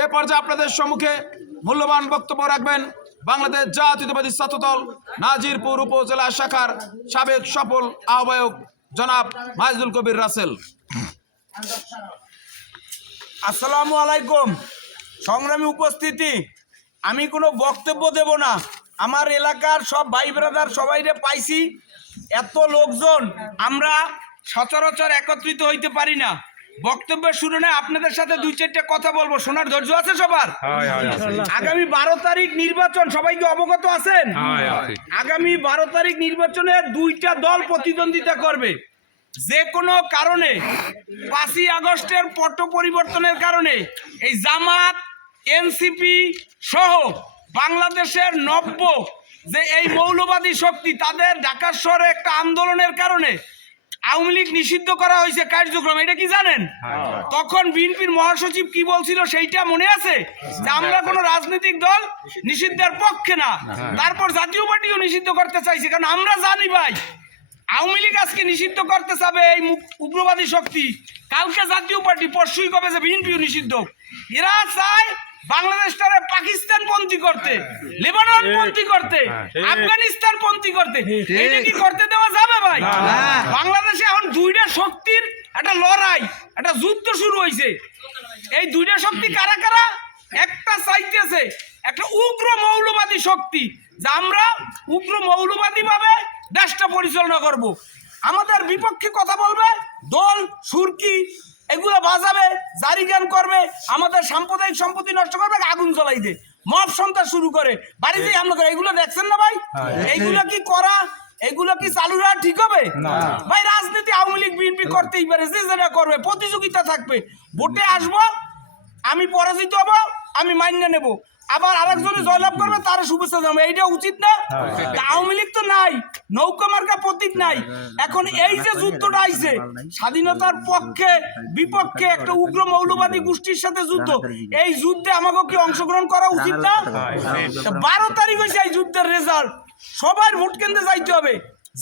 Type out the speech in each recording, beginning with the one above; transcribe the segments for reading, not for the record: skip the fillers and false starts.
এ পর্যায়ে আপনাদের সম্মুখে মূল্যবান বক্তব্য রাখবেন বাংলাদেশ জাতীয়তাবাদী ছাত্রদল নাজিরপুর উপজেলা শাখার সাবেক সফল আহ্বায়ক জনাব মাইজুল কবির রাসেল। আসসালামু আলাইকুম। সংগ্রামী উপস্থিতি, আমি কোনো বক্তব্য দেব না। আমার এলাকার সব ভাই ব্রাদার সবাইরে পাইছি। এত লোকজন আমরা সচরাচর একত্রিত হইতে পারি না। বক্তব্যের শুরু নয়, আপনাদের সাথে দুই চারটা কথা বলবো। শোনার ধৈর্য আছে সবার? আগামী 12 তারিখ নির্বাচন, সবাইকে অবগত আছেন? আগামী 12 তারিখ নির্বাচনে দুইটা দল প্রতিদ্বন্দ্বিতা করবে। যে কোনো কারণে 5ই আগস্টের পট পরিবর্তনের কারণে এই জামাত, এনসিপি সহ বাংলাদেশের নব্য যে এই মৌলবাদী শক্তি, তাদের ঢাকা শহরে একটা আন্দোলনের কারণে আওয়ামী লীগ নিষিদ্ধ করা হয়েছে কার্যক্রম। এটা কি জানেন? তখন বিএনপির মহাসচিব কি বলছিল সেইটা মনে আছে? যে আমরা কোনো রাজনৈতিক দল নিষিদ্ধের পক্ষে না। তারপর জাতীয় পার্টিও নিষিদ্ধ করতে চাইছে, কারণ আমরা জানি ভাই আওয়ামী লীগ আজকে নিষিদ্ধ করতে চাবে এই উগ্রবাদী শক্তি, কালকে জাতীয় পার্টি, পরশুই কবে যে বিএনপিও নিষিদ্ধ। এরা চায় বাংলাদেশটারে পাকিস্তান পন্থী করতে, লেবানন পন্থী করতে, আফগানিস্তান পন্থী করতে। এইটা কি করতে দেওয়া যাবে ভাই? বাংলাদেশে এখন দুইটা শক্তির একটা লড়াই, একটা যুদ্ধ শুরু হয়েছে। এই দুইটা শক্তি কারা কারা? একটা চাইতেছে একটা উগ্র মৌলবাদী শক্তি, যে আমরা উগ্র মৌলবাদী ভাবে দেশটা পরিচালনা করব। আমাদের বিপক্ষে কথা বলবে, দল সুরকি এগুলো বাজাবে, জারি জ্ঞান করবে, আমাদের সাম্প্রদায়িক সম্পত্তি নষ্ট করবে, আগুন জ্বলাই দে, মব সন্ত্রাস শুরু করে, বাড়িতেই হামলা করে। এগুলো দেখছেন না ভাই? এইগুলো কি করা, এগুলো কি চালু রাখা ঠিক হবে ভাই? রাজনীতি আওয়ামী লীগ বিএনপি করতেই পারে, যে যেটা করবে, প্রতিযোগিতা থাকবে। ভোটে আসবো, আমি পরাজিত হবো, আমি মান্য নেব, আবার আরেকজনে জয়লাভ করবে, তার শুভেচ্ছা জানাবো। এইটা উচিত না? আওয়ামী লীগ তো নাই, নৌকা মার্কা প্রতীক নাই। এখন এই যে যুদ্ধটা আইছে, স্বাধীনতার পক্ষে বিপক্ষে একটা উগ্র মৌলবাদী গোষ্ঠীর সাথে যুদ্ধ, এই যুদ্ধে আমাকে কি অংশগ্রহণ করা উচিত না? 12 তারিখ হয়েছে এই যুদ্ধের রেজাল্ট, সবার ভোট কেন্দ্রে যাইতে হবে।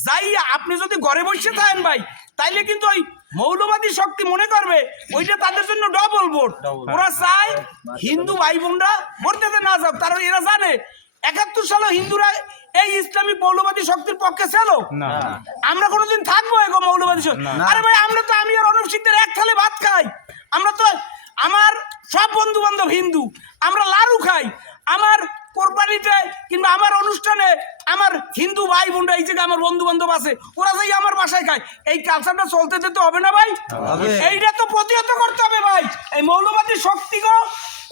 যাইয়া আপনি যদি ঘরে বসে থাকেন ভাই, তাইলে কিন্তু ওই মৌলবাদী শক্তি মনে করবে ওইটা তাদের জন্য ডবল ভোট। ওরা চায় হিন্দু ভাই বোনরা ভোট দিতে না যাক, কারণ এরা জানে 71 সালে হিন্দুরা এই ইসলামিক মৌলবাদী শক্তির পক্ষে ছিল। আমরা কোনোদিন থাকবো এগো মৌলবাদী শক্তি? আরে ভাই, আমরা তো আমি আর অনুপ সিকদার এক থালে ভাত খাই। আমরা তো, আমার সব বন্ধু বান্ধব হিন্দু, আমরা লাড়ু খাই। আমার কোরবানিতে কিংবা আমার অনুষ্ঠানে আমার হিন্দু ভাই বোনরা, এই জায়গায় আমার বন্ধু বান্ধব আছে, ওরা যাই আমার বাসায় খায়। এই কালচারটা চলতে দিতে হবে না ভাই? এইটা তো প্রতিহত করতে হবে ভাই। এই মৌলবাদী শক্তিকে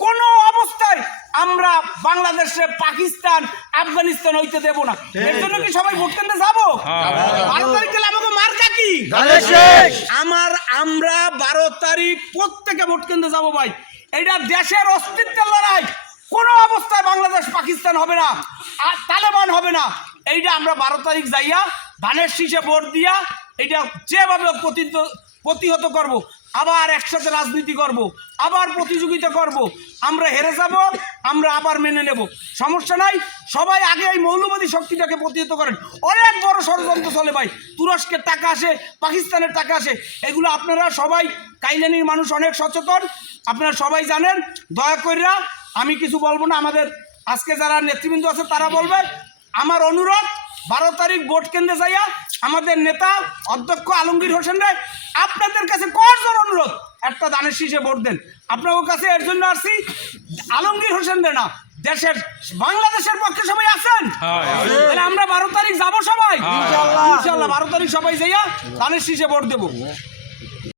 কোনো অবস্থায় আমরা বাংলাদেশে পাকিস্তান, আফগানিস্তান হইতে দেব না। এর জন্য কি সবাই ভোট কেন্দ্রে যাবো? 12 তারিখ গেলে আমাকে মার্কা কি? আমরা 12 তারিখ প্রত্যেকে ভোট কেন্দ্রে যাবো ভাই। এইটা দেশের অস্তিত্বের লড়াই। কোনো অবস্থায় বাংলাদেশ পাকিস্তান হবে না, আর তালেবান হবে না। এইটা আমরা 12 তারিখ যাইয়া ধানের শীষে ভোট দিয়া এইটা যেভাবে প্রতিহত করব। আবার একসাথে রাজনীতি করব, আবার প্রতিযোগিতা করব। আমরা হেরে যাব, আমরা আবার মেনে নেব, সমস্যা নাই। সবাই আগে এই মৌলবাদী শক্তিটাকে প্রতিহত করেন। অনেক বড় ষড়যন্ত্র চলে ভাই, তুরস্কের টাকা আসে, পাকিস্তানের টাকা আসে। এগুলো আপনারা সবাই, কাইলানির মানুষ অনেক সচেতন, আপনারা সবাই জানেন। দয়া কইরা আমি কিছু বলবো না, আমাদের আজকে যারা নেতৃবৃন্দ আছে তারা বলবে। আমার অনুরোধ, 12 তারিখ ভোট কেন্দ্রে যাইয়া আমাদের নেতা অধ্যক্ষ আলমগীর হোসেন রায় আপনাদের কাছে করজোর অনুরোধ, একটা দানের শীষে ভোট দেন। আপনাদের কাছে এর জন্য আসছি, আলমগীর হোসেন রে না, দেশের বাংলাদেশের পক্ষে সবাই আছেন। আমরা 12 তারিখ যাবো সবাই ইনশাআল্লাহ। 12 তারিখ সবাই যাইয়া দানের শীষে ভোট দেবো।